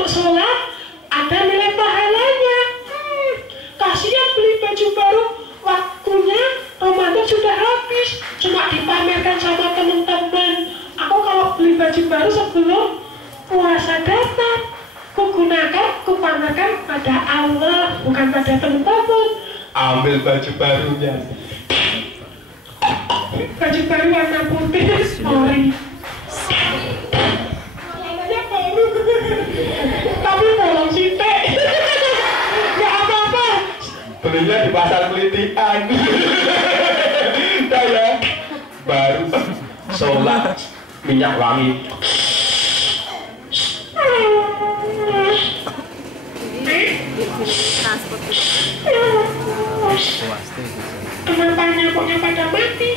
mau sholat, ada nilai pahalanya. Kasihan beli baju baru, waktunya Ramadan sudah habis, cuma dipamerkan sama teman-teman. Aku kalau beli baju baru sebelum puasa datang, kupamerkan pada Allah, bukan pada teman-teman. Ambil baju barunya. Baju baru warna putih, ori. Warnanya baru, tapi bolong sitek. Gak apa-apa. Belinya di pasar Pelitian. Ya, baru sholat minyak wangi. Kenapanya pokoknya pada mati?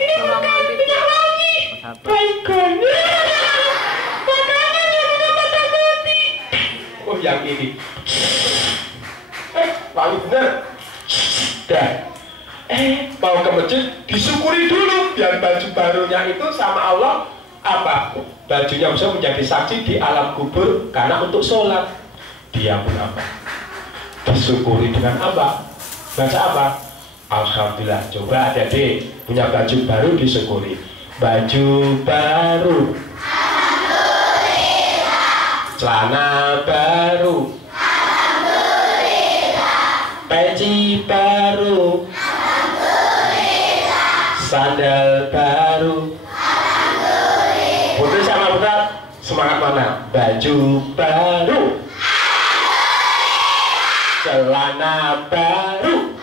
Ini bukan minyak wangi. Baygon. Makanya yang pada mati. Oh yang ini. Wangi bener. Dah. Mau ke masjid disyukuri dulu biar baju barunya itu sama Allah apa? Bajunya bisa menjadi saksi di alam kubur karena untuk sholat. Dia pun apa? Disyukuri dengan apa? Baca apa? Alhamdulillah. Coba ada deh punya baju baru disyukuri. Baju baru. Alhamdulillah. Celana baru. Alhamdulillah. Peci baru. Alhamdulillah. Sandal baru. Alhamdulillah. Putri sama Putra semangat mana? Baju baru. Celana baru.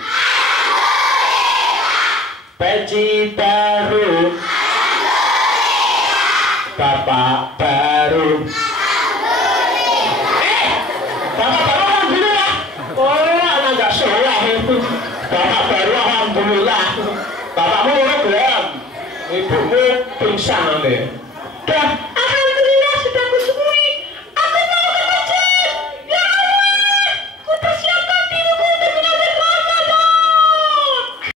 Peci baru. Bapak baru. Bapak baru alhamdulillah. Oh, anak gak sholat. Bapak baru alhamdulillah. Bapakmu belum, ibumu pingsan deh. Dah.